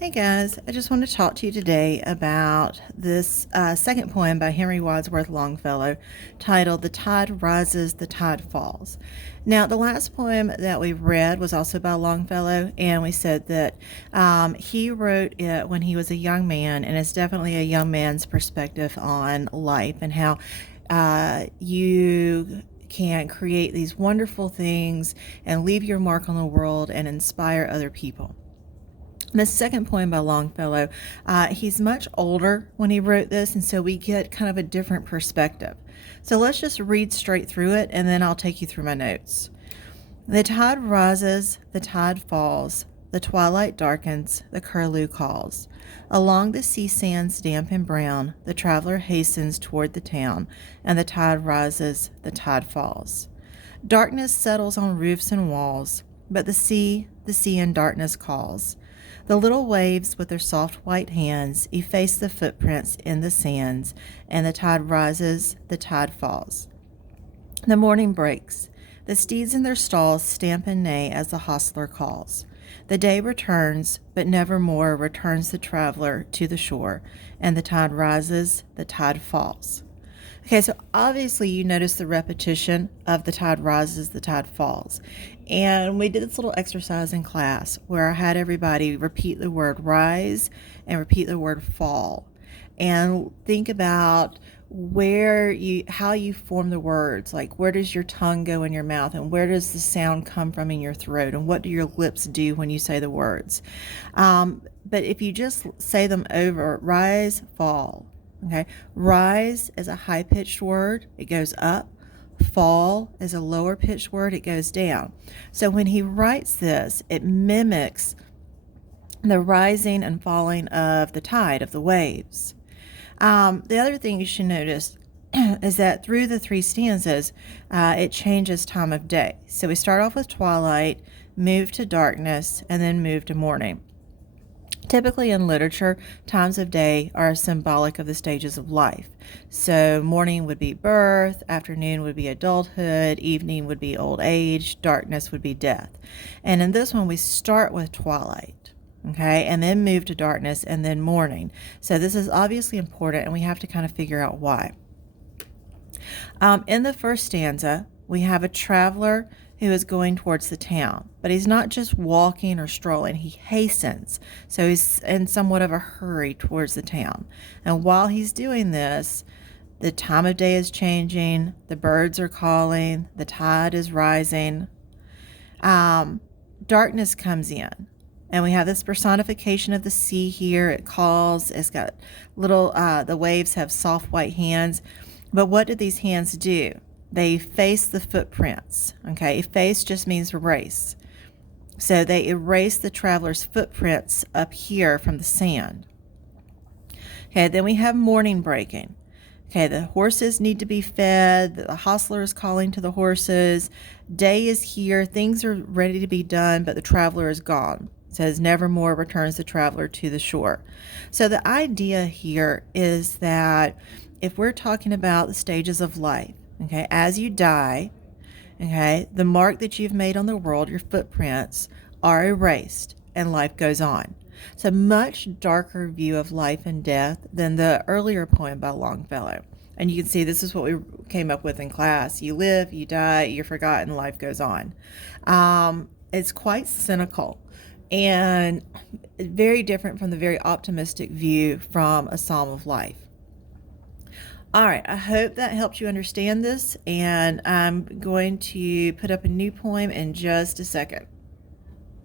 Hey guys, I just want to talk to you today about this second poem by Henry Wadsworth Longfellow titled The Tide Rises, the Tide Falls. Now, the last poem that we read was also by Longfellow, and we said that he wrote it when he was a young man, and it's definitely a young man's perspective on life and how you can create these wonderful things and leave your mark on the world and inspire other people. The second poem by Longfellow, he's much older when he wrote this, and so we get kind of a different perspective. So let's just read straight through it, and then I'll take you through my notes. The tide rises, the tide falls, the twilight darkens, the curlew calls. Along the sea sands damp and brown, the traveler hastens toward the town, and the tide rises, the tide falls. Darkness settles on roofs and walls, but the sea in darkness calls. The little waves with their soft white hands efface the footprints in the sands, and the tide rises, the tide falls. The morning breaks. The steeds in their stalls stamp and neigh as the hostler calls. The day returns, but never more returns the traveler to the shore, and the tide rises, the tide falls. Okay, so obviously you notice the repetition of the tide rises, the tide falls. And we did this little exercise in class where I had everybody repeat the word rise and repeat the word fall. And think about how you form the words, like where does your tongue go in your mouth and where does the sound come from in your throat and what do your lips do when you say the words. But if you just say them over, rise, fall. Okay, rise is a high-pitched word, it goes up. Fall is a lower-pitched word, it goes down. So when he writes this, it mimics the rising and falling of the tide, of the waves. The other thing you should notice is that through the three stanzas, it changes time of day. So we start off with twilight, move to darkness, and then move to morning. Typically in literature, times of day are symbolic of the stages of life. So morning would be birth, afternoon would be adulthood, evening would be old age, darkness would be death. And in this one, we start with twilight, okay, and then move to darkness and then morning. So this is obviously important, and we have to kind of figure out why. In the first stanza, we have a traveler who is going towards the town, but he's not just walking or strolling, he hastens. So he's in somewhat of a hurry towards the town. And while he's doing this, the time of day is changing, the birds are calling, the tide is rising. Darkness comes in. And we have this personification of the sea here. It calls, it's got little, the waves have soft white hands. But what do these hands do? They efface the footprints. Okay, efface just means erase. So they erase the traveler's footprints up here from the sand. Okay, then we have morning breaking. Okay, the horses need to be fed. The hostler is calling to the horses. Day is here. Things are ready to be done, but the traveler is gone. It says, nevermore returns the traveler to the shore. So the idea here is that if we're talking about the stages of life, okay, as you die, okay, the mark that you've made on the world, your footprints, are erased and life goes on. So much darker view of life and death than the earlier poem by Longfellow. And you can see this is what we came up with in class. You live, you die, you're forgotten, life goes on. It's quite cynical and very different from the very optimistic view from A Psalm of Life. All right, I hope that helps you understand this, and I'm going to put up a new poem in just a second.